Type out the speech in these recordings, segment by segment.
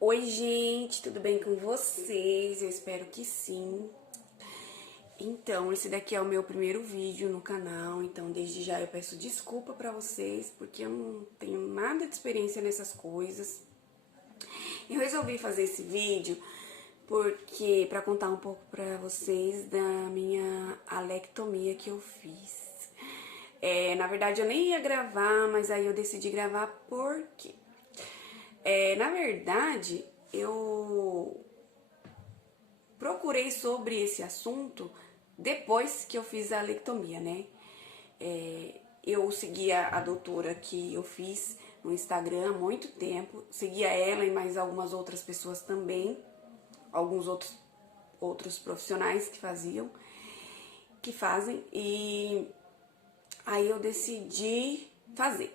Oi, gente, tudo bem com vocês? Eu espero que sim. Então, esse daqui é o meu primeiro vídeo no canal, então desde já eu peço desculpa pra vocês, porque eu não tenho nada de experiência nessas coisas. Eu resolvi fazer esse vídeo porque para contar um pouco pra vocês da minha alectomia que eu fiz. Na verdade, eu nem ia gravar, mas aí eu decidi gravar porque na verdade, eu procurei sobre esse assunto depois que eu fiz a alectomia, né? Eu seguia a doutora que eu fiz no Instagram há muito tempo, seguia ela e mais algumas outras pessoas também, alguns outros profissionais que fazem, e aí eu decidi fazer.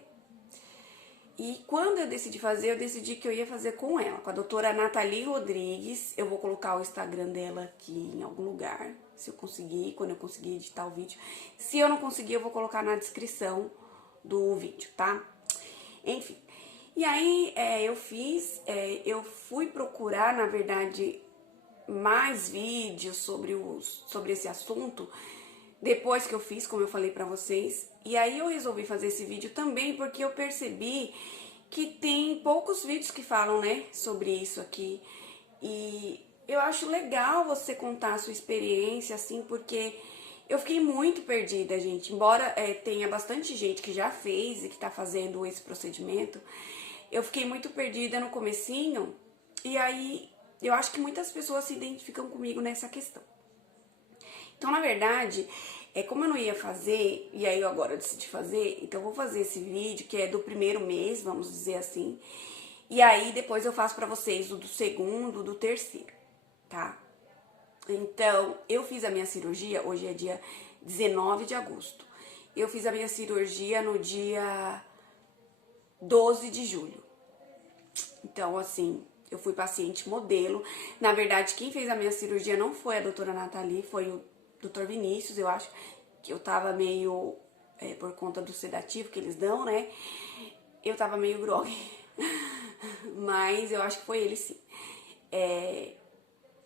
E quando eu decidi fazer, eu decidi que eu ia fazer com ela, com a doutora Nathalie Rodrigues. Eu vou colocar o Instagram dela aqui em algum lugar, se eu conseguir, quando eu conseguir editar o vídeo. Se eu não conseguir, eu vou colocar na descrição do vídeo, tá? Enfim. E aí, eu fui procurar, na verdade, mais vídeos sobre esse assunto, depois que eu fiz, como eu falei pra vocês. E aí eu resolvi fazer esse vídeo também porque eu percebi que tem poucos vídeos que falam, né, sobre isso aqui. E eu acho legal você contar a sua experiência, assim, porque eu fiquei muito perdida, gente. Embora tenha bastante gente que já fez e que tá fazendo esse procedimento, eu fiquei muito perdida no comecinho. E aí eu acho que muitas pessoas se identificam comigo nessa questão. Então, na verdade, como eu não ia fazer, e aí agora eu decidi fazer, então eu vou fazer esse vídeo, que é do primeiro mês, vamos dizer assim, e aí depois eu faço pra vocês o do segundo, do terceiro, tá? Então, eu fiz a minha cirurgia, hoje é dia 19 de agosto, eu fiz a minha cirurgia no dia 12 de julho. Então, assim, eu fui paciente modelo. Na verdade, quem fez a minha cirurgia não foi a doutora Nathalie, foi o doutor Vinícius. Eu acho que eu tava meio, por conta do sedativo que eles dão, né? Eu tava meio grogue. Mas eu acho que foi ele sim.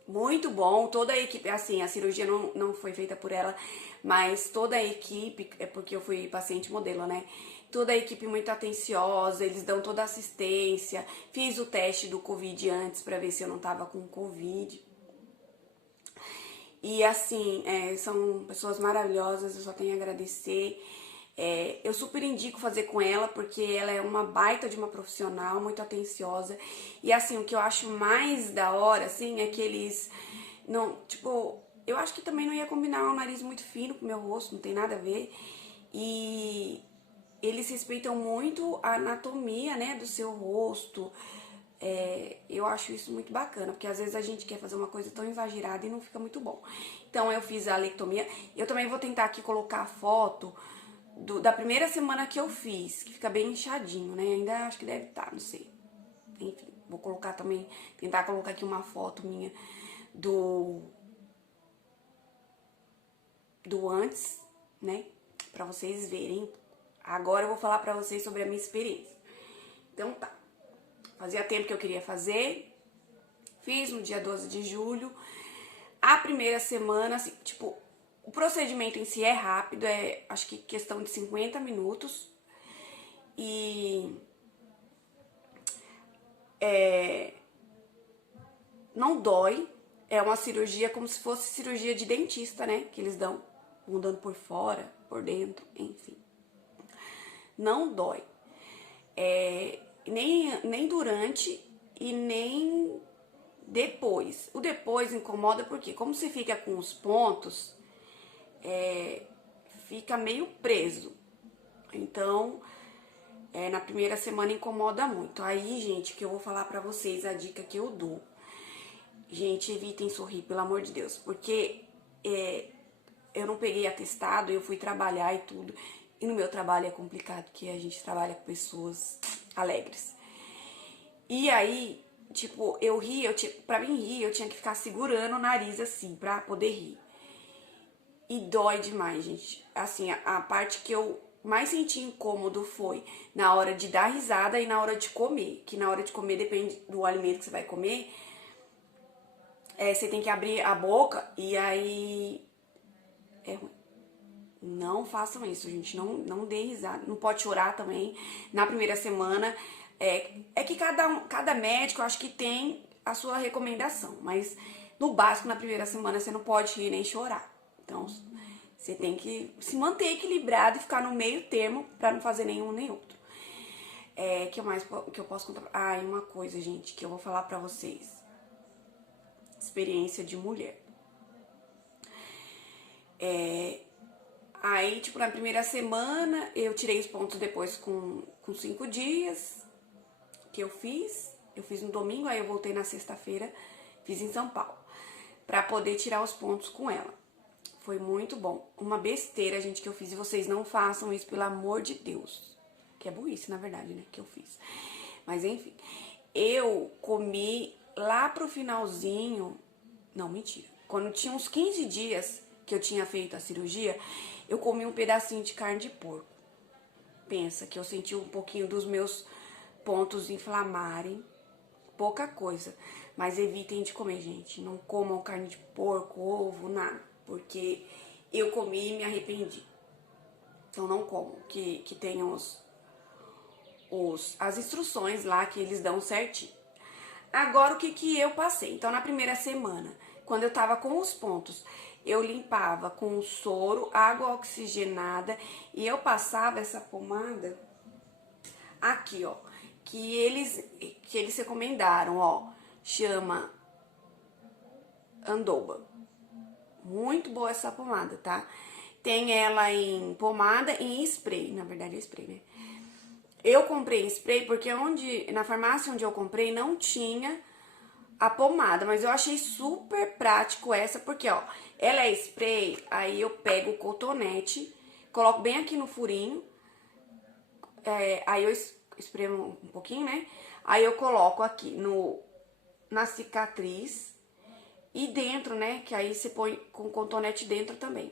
Muito bom, toda a equipe, assim, a cirurgia não foi feita por ela, mas toda a equipe, é porque eu fui paciente modelo, né? Toda a equipe muito atenciosa, eles dão toda a assistência. Fiz o teste do Covid antes pra ver se eu não tava com Covid. E assim, são pessoas maravilhosas, eu só tenho a agradecer. Eu super indico fazer com ela, porque ela é uma baita de uma profissional, muito atenciosa. E assim, o que eu acho mais da hora, assim, é que eles não, tipo, eu acho que também não ia combinar um nariz muito fino com o meu rosto, não tem nada a ver. E eles respeitam muito a anatomia, né, do seu rosto. Eu acho isso muito bacana, porque às vezes a gente quer fazer uma coisa tão exagerada e não fica muito bom. Então eu fiz a alectomia. Eu também vou tentar aqui colocar a foto da primeira semana que eu fiz, que fica bem inchadinho, né? Ainda acho que deve estar, não sei. Enfim, vou colocar também, tentar colocar aqui uma foto minha do antes, né? Pra vocês verem. Agora eu vou falar pra vocês sobre a minha experiência. Então tá. Fazia tempo que eu queria fazer. Fiz no dia 12 de julho. A primeira semana, assim, tipo, o procedimento em si é rápido, acho que questão de 50 minutos. E não dói. É uma cirurgia como se fosse cirurgia de dentista, né? Que eles dão, mudando por fora, por dentro, enfim. Não dói. Nem durante e nem depois. O depois incomoda porque, como você fica com os pontos, fica meio preso. Então, na primeira semana incomoda muito. Aí, gente, que eu vou falar pra vocês, a dica que eu dou. Gente, evitem sorrir, pelo amor de Deus, porque eu não peguei atestado, eu fui trabalhar e tudo. E no meu trabalho é complicado, porque a gente trabalha com pessoas alegres. E aí, tipo, eu ria, pra mim rir, eu tinha que ficar segurando o nariz assim, pra poder rir. E dói demais, gente. Assim, a parte que eu mais senti incômodo foi na hora de dar risada e na hora de comer. Que na hora de comer, depende do alimento que você vai comer, você tem que abrir a boca e aí é ruim. Não façam isso, gente. Não dê risada. Não pode chorar também na primeira semana. É que cada médico, eu acho que tem a sua recomendação. Mas no básico, na primeira semana, você não pode rir nem chorar. Então, você tem que se manter equilibrado e ficar no meio termo pra não fazer nenhum nem outro. Que eu posso contar? Ah, e uma coisa, gente, que eu vou falar pra vocês. Experiência de mulher. Aí, tipo, na primeira semana, eu tirei os pontos depois com 5 dias que eu fiz. Eu fiz no domingo, aí eu voltei na sexta-feira, fiz em São Paulo, pra poder tirar os pontos com ela. Foi muito bom. Uma besteira, gente, que eu fiz. E vocês não façam isso, pelo amor de Deus. Que é burrice, na verdade, né, que eu fiz. Mas, enfim. Eu comi lá pro finalzinho... Não, mentira. Quando tinha uns 15 dias que eu tinha feito a cirurgia, eu comi um pedacinho de carne de porco. Pensa que eu senti um pouquinho dos meus pontos inflamarem. Pouca coisa. Mas evitem de comer, gente. Não comam carne de porco, ovo, nada. Porque eu comi e me arrependi. Então não comam. Que tem as instruções lá que eles dão certinho. Agora, o que eu passei? Então, na primeira semana, quando eu tava com os pontos, eu limpava com soro, água oxigenada e eu passava essa pomada aqui, ó, que eles recomendaram, ó, chama Andoba. Muito boa essa pomada, tá? Tem ela em pomada e em spray, na verdade é spray, né? Eu comprei em spray porque na farmácia onde eu comprei não tinha a pomada, mas eu achei super prático essa, porque, ó, ela é spray, aí eu pego o cotonete, coloco bem aqui no furinho, aí eu espremo um pouquinho, né? Aí eu coloco aqui na cicatriz e dentro, né? Que aí você põe com cotonete dentro também,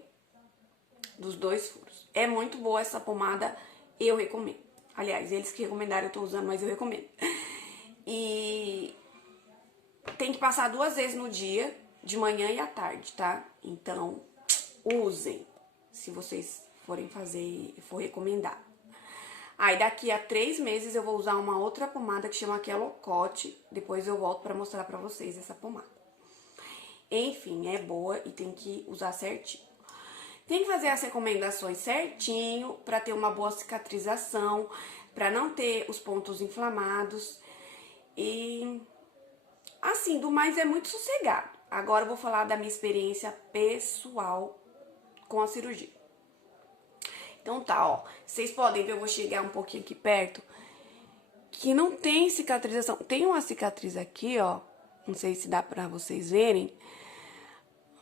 dos 2 furos. É muito boa essa pomada, eu recomendo. Aliás, eles que recomendaram, eu tô usando, mas eu recomendo. E tem que passar 2 vezes no dia, de manhã e à tarde, tá? Então, usem, se vocês forem fazer e for recomendar. Aí, daqui a 3 meses, eu vou usar uma outra pomada que chama Quelocote. Depois eu volto pra mostrar pra vocês essa pomada. Enfim, é boa e tem que usar certinho. Tem que fazer as recomendações certinho pra ter uma boa cicatrização, pra não ter os pontos inflamados. E assim, do mais é muito sossegado. Agora eu vou falar da minha experiência pessoal com a cirurgia. Então tá, ó. Vocês podem ver, eu vou chegar um pouquinho aqui perto, que não tem cicatrização. Tem uma cicatriz aqui, ó. Não sei se dá pra vocês verem.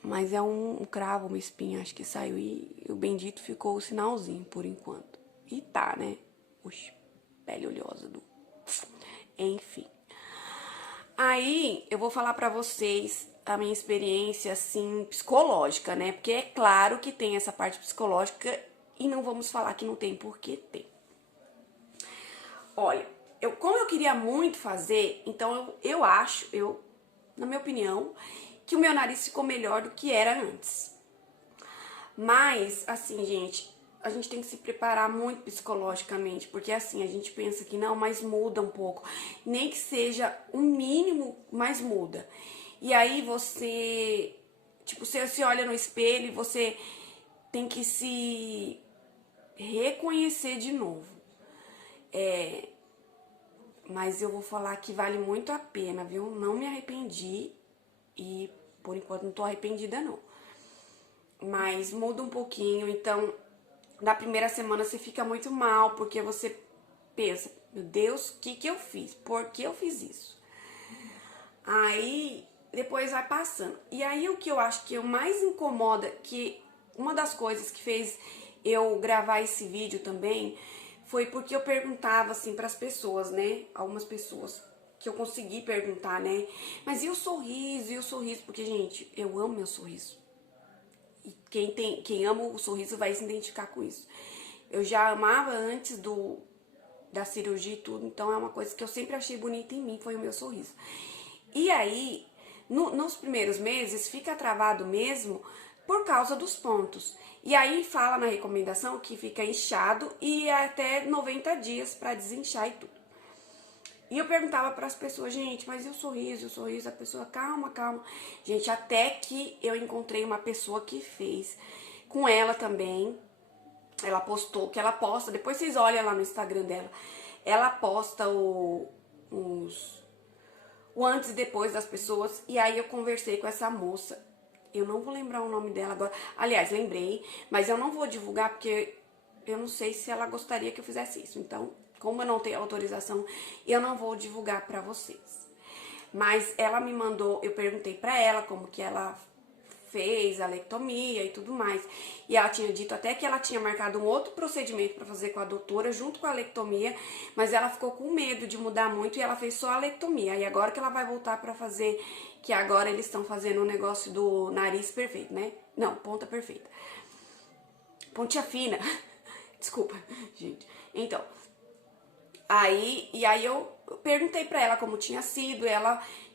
Mas é um cravo, uma espinha, acho que saiu e o bendito ficou o sinalzinho por enquanto. E tá, né? Oxi, pele oleosa do... Enfim. Aí, eu vou falar pra vocês a minha experiência, assim, psicológica, né? Porque é claro que tem essa parte psicológica e não vamos falar que não tem, porque tem. Olha, como eu queria muito fazer, então eu acho, na minha opinião, que o meu nariz ficou melhor do que era antes. Mas, assim, gente, a gente tem que se preparar muito psicologicamente, porque assim, a gente pensa que não, mas muda um pouco. Nem que seja o mínimo, mas muda. E aí você, tipo, você se olha no espelho e você tem que se reconhecer de novo. Mas eu vou falar que vale muito a pena, viu? Não me arrependi e por enquanto não tô arrependida, não. Mas muda um pouquinho, então na primeira semana você fica muito mal, porque você pensa, meu Deus, o que eu fiz? Por que eu fiz isso? Aí depois vai passando. E aí o que eu acho que mais incomoda, que uma das coisas que fez eu gravar esse vídeo também, foi porque eu perguntava assim pras pessoas, né? Algumas pessoas que eu consegui perguntar, né? Mas e o sorriso? E o sorriso? Porque, gente, eu amo meu sorriso. E quem ama o sorriso vai se identificar com isso. eu já amava antes da cirurgia e tudo, então é uma coisa que eu sempre achei bonita em mim, foi o meu sorriso. E aí, nos primeiros meses, fica travado mesmo por causa dos pontos. E aí fala na recomendação que fica inchado e até 90 dias para desinchar e tudo. E eu perguntava para as pessoas, gente, mas e o sorriso? O sorriso, a pessoa, calma, calma. Gente, até que eu encontrei uma pessoa que fez com ela também. Ela postou, que ela posta, depois vocês olham lá no Instagram dela. Ela posta o antes e depois das pessoas. E aí eu conversei com essa moça. Eu não vou lembrar o nome dela agora. Aliás, lembrei, mas eu não vou divulgar porque eu não sei se ela gostaria que eu fizesse isso. Então, como eu não tenho autorização, eu não vou divulgar pra vocês. Mas ela me mandou, eu perguntei pra ela como que ela fez a lectomia e tudo mais. E ela tinha dito até que ela tinha marcado um outro procedimento para fazer com a doutora junto com a lectomia, mas ela ficou com medo de mudar muito e ela fez só a lectomia. E agora que ela vai voltar para fazer, que agora eles estão fazendo o negócio do nariz perfeito, né? Não, ponta perfeita. Pontinha fina. Desculpa, gente. Então, aí eu perguntei pra ela como tinha sido,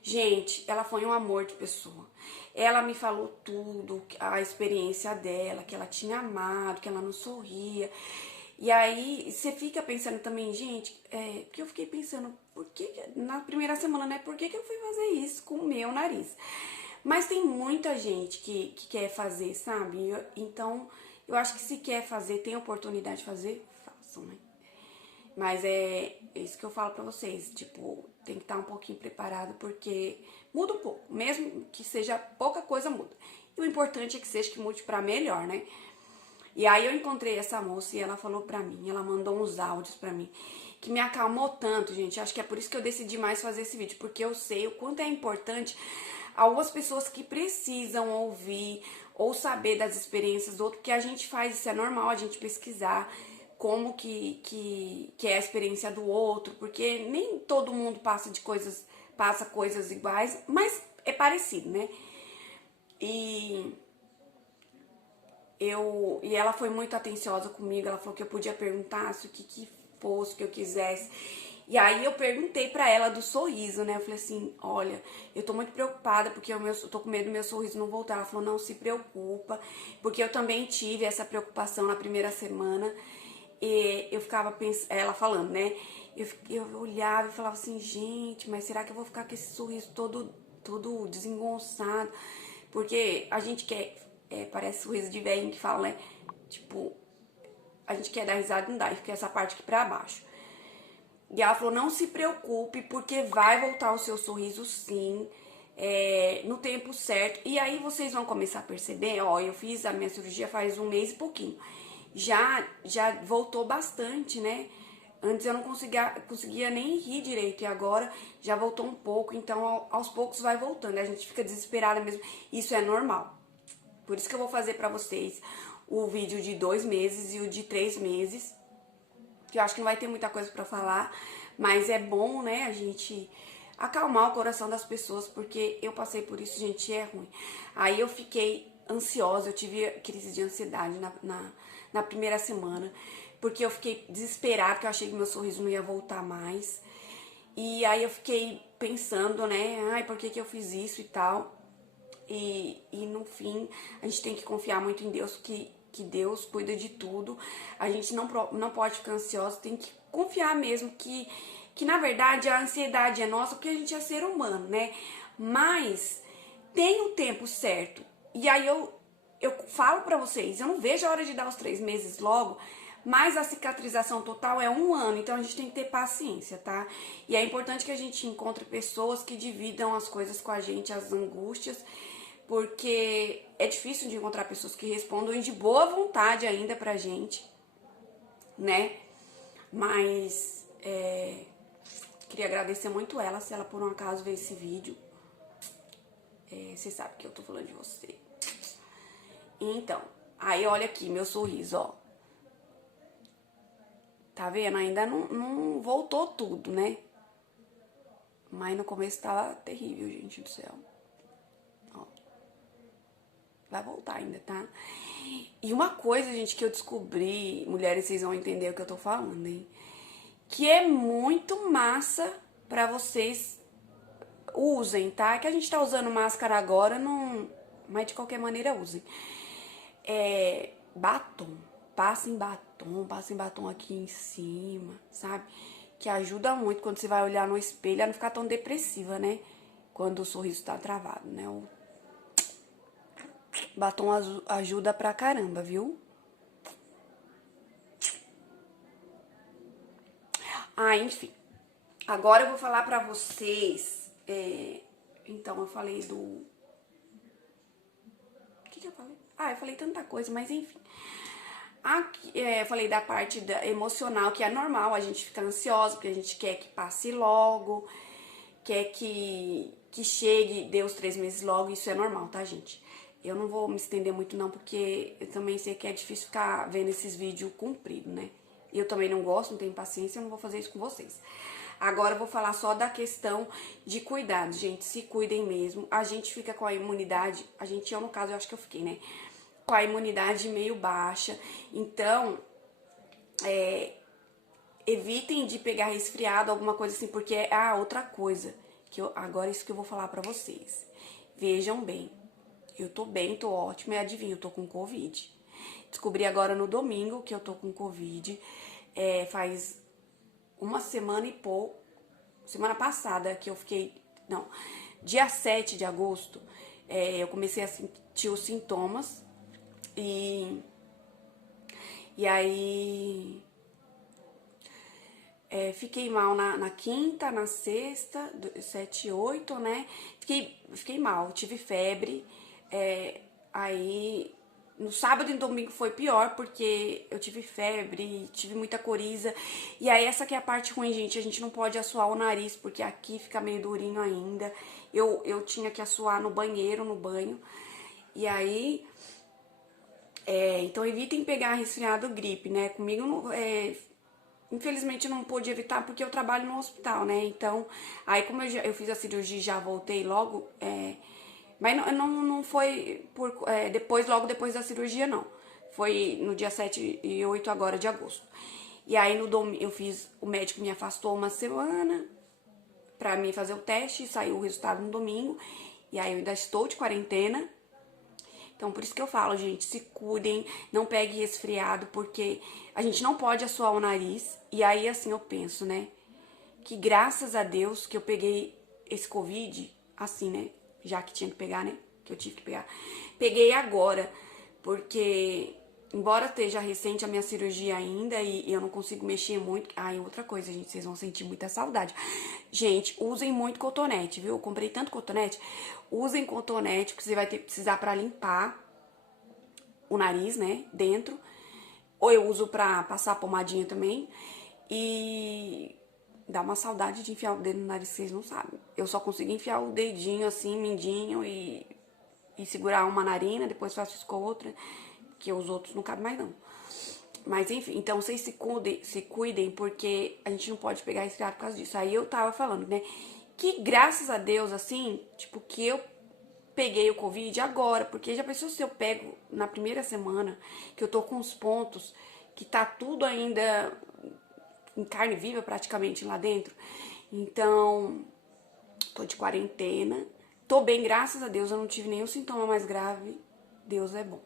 gente, ela foi um amor de pessoa. Ela me falou tudo, a experiência dela, que ela tinha amado, que ela não sorria. E aí você fica pensando também, gente, porque eu fiquei pensando, por que na primeira semana, né? Por que eu fui fazer isso com o meu nariz? Mas tem muita gente que quer fazer, sabe? Então, eu acho que se quer fazer, tem oportunidade de fazer, façam, né? Mas é isso que eu falo pra vocês, tipo, tem que estar um pouquinho preparado, porque muda um pouco, mesmo que seja pouca coisa, muda. E o importante é que seja que mude pra melhor, né? E aí eu encontrei essa moça e ela falou pra mim, ela mandou uns áudios pra mim, que me acalmou tanto, gente. Acho que é por isso que eu decidi mais fazer esse vídeo, porque eu sei o quanto é importante algumas pessoas que precisam ouvir ou saber das experiências do outro, porque a gente faz, isso é normal, a gente pesquisar como que é a experiência do outro, porque nem todo mundo passa coisas iguais, mas é parecido, né? E ela foi muito atenciosa comigo, ela falou que eu podia perguntar se o que fosse, o que eu quisesse. E aí eu perguntei pra ela do sorriso, né? Eu falei assim, olha, eu tô muito preocupada porque eu tô com medo do meu sorriso não voltar. Ela falou, não se preocupa, porque eu também tive essa preocupação na primeira semana. E eu ficava pensando, ela falando, né? Eu olhava e falava assim, gente, mas será que eu vou ficar com esse sorriso todo desengonçado? Porque a gente quer, parece sorriso de velhinho que fala, né? Tipo, a gente quer dar risada e não dá, e fica essa parte aqui pra baixo. E ela falou, não se preocupe, porque vai voltar o seu sorriso sim, no tempo certo. E aí vocês vão começar a perceber, ó, eu fiz a minha cirurgia faz um mês e pouquinho. Já voltou bastante, né? Antes eu não conseguia nem rir direito, e agora já voltou um pouco, então aos poucos vai voltando. A gente fica desesperada mesmo, isso é normal. Por isso que eu vou fazer pra vocês o vídeo de 2 meses e o de 3 meses, que eu acho que não vai ter muita coisa pra falar, mas é bom, né, a gente acalmar o coração das pessoas, porque eu passei por isso, gente, é ruim. Aí eu fiquei ansiosa, eu tive crise de ansiedade na primeira semana, porque eu fiquei desesperada, porque eu achei que meu sorriso não ia voltar mais. E aí eu fiquei pensando, né, ai, por que eu fiz isso e tal. E no fim, a gente tem que confiar muito em Deus, que Deus cuida de tudo. A gente não pode ficar ansiosa, tem que confiar mesmo que na verdade a ansiedade é nossa, porque a gente é ser humano, né? Mas tem o tempo certo. E aí eu falo pra vocês, eu não vejo a hora de dar os 3 meses logo, mas a cicatrização total é 1 ano, então a gente tem que ter paciência, tá? E é importante que a gente encontre pessoas que dividam as coisas com a gente, as angústias, porque é difícil de encontrar pessoas que respondam de boa vontade ainda pra gente, né? Mas queria agradecer muito ela, se ela por um acaso ver esse vídeo. Você sabe que eu tô falando de você. Então, aí olha aqui meu sorriso, ó. Tá vendo? Ainda não voltou tudo, né? Mas no começo tava terrível, gente do céu. Ó. vai voltar ainda, tá? E uma coisa, gente, que eu descobri, mulheres, vocês vão entender o que eu tô falando, hein? Que é muito massa pra vocês usem, tá? Que a gente tá usando máscara agora, não... mas de qualquer maneira usem. Batom. Passem batom aqui em cima, sabe? Que ajuda muito quando você vai olhar no espelho a não ficar tão depressiva, né? Quando o sorriso tá travado, né? O batom ajuda pra caramba, viu? Ah, enfim. Agora eu vou falar pra vocês. Então, eu falei do. O que eu falei? Ah, eu falei tanta coisa, mas enfim. Aqui, eu falei da parte emocional, que é normal, a gente fica ansiosa, porque a gente quer que passe logo, quer que chegue, dê os 3 meses logo, isso é normal, tá, gente? Eu não vou me estender muito não, porque eu também sei que é difícil ficar vendo esses vídeos compridos, né? Eu também não gosto, não tenho paciência, eu não vou fazer isso com vocês. Agora eu vou falar só da questão de cuidado, gente, se cuidem mesmo. A gente fica com a imunidade, eu no caso, eu acho que eu fiquei, né? Com a imunidade meio baixa, então evitem de pegar resfriado, alguma coisa assim, porque outra coisa, agora isso que eu vou falar pra vocês. Vejam bem, eu tô bem, tô ótima, e adivinha, eu tô com Covid. Descobri agora no domingo que eu tô com Covid, faz uma semana e pouco, semana passada que eu fiquei, não, dia 7 de agosto, eu comecei a sentir os sintomas, e aí fiquei mal na quinta, na sexta, 7, 8, né? Fiquei mal, tive febre. Aí no sábado e no domingo foi pior, porque eu tive febre, tive muita coriza. E aí essa que é a parte ruim, gente. A gente não pode assoar o nariz, porque aqui fica meio durinho ainda. Eu tinha que assoar no banheiro, no banho. E aí... então evitem pegar resfriado, gripe, né? Comigo, infelizmente eu não pude evitar porque eu trabalho no hospital, né? Então, aí como eu fiz a cirurgia e já voltei logo, mas não foi logo depois da cirurgia, não. Foi no dia 7 e 8 agora de agosto. E aí no domingo o médico me afastou uma semana pra mim fazer o teste, saiu o resultado no domingo. E aí eu ainda estou de quarentena. Então, por isso que eu falo, gente, se cuidem, não pegue resfriado, porque a gente não pode assoar o nariz. E aí, assim, eu penso, né, que graças a Deus que eu peguei esse Covid, assim, né, já que tinha que pegar, né, que eu tive que pegar. Peguei agora, porque, embora esteja recente a minha cirurgia ainda e eu não consigo mexer muito. E outra coisa, gente, vocês vão sentir muita saudade. Gente, usem muito cotonete, viu? Eu comprei tanto cotonete. Usem cotonete, porque você vai precisar pra limpar o nariz, né, dentro. Ou eu uso pra passar pomadinha também. E dá uma saudade de enfiar o dedo no nariz, vocês não sabem. Eu só consigo enfiar o dedinho assim, mindinho, e segurar uma narina, depois faço isso com a outra, que os outros não cabem mais não. Mas enfim, então vocês se cuidem, porque a gente não pode pegar resfriado por causa disso. Aí eu tava falando, né, que graças a Deus, assim, tipo, que eu peguei o Covid agora, porque já pensou se eu pego na primeira semana, que eu tô com os pontos, que tá tudo ainda em carne viva praticamente lá dentro. Então, tô de quarentena, tô bem, graças a Deus, eu não tive nenhum sintoma mais grave, Deus é bom.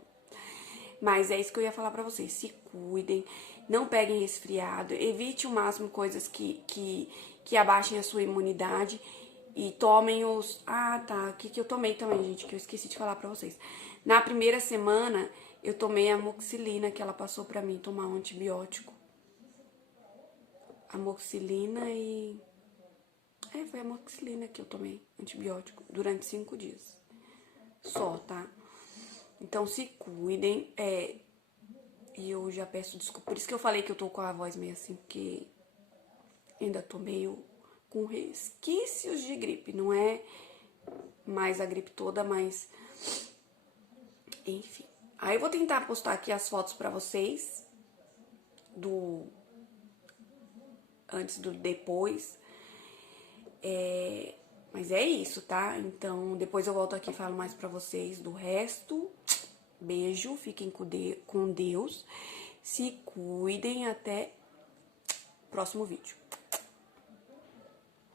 Mas é isso que eu ia falar pra vocês, se cuidem, não peguem resfriado, evite o máximo coisas que abaixem a sua imunidade e tomem os... o que eu tomei também, gente, que eu esqueci de falar pra vocês. Na primeira semana, eu tomei a amoxicilina, que ela passou pra mim tomar um antibiótico. Amoxicilina e... foi a amoxicilina que eu tomei, antibiótico, durante 5 dias. Só, tá? Então, se cuidem, e eu já peço desculpa. Por isso que eu falei que eu tô com a voz meio assim, porque ainda tô meio com resquícios de gripe. Não é mais a gripe toda, mas... Enfim. Aí eu vou tentar postar aqui as fotos pra vocês, do antes do depois. Mas é isso, tá? Então, depois eu volto aqui e falo mais pra vocês do resto. Beijo, fiquem com Deus, se cuidem, até o próximo vídeo.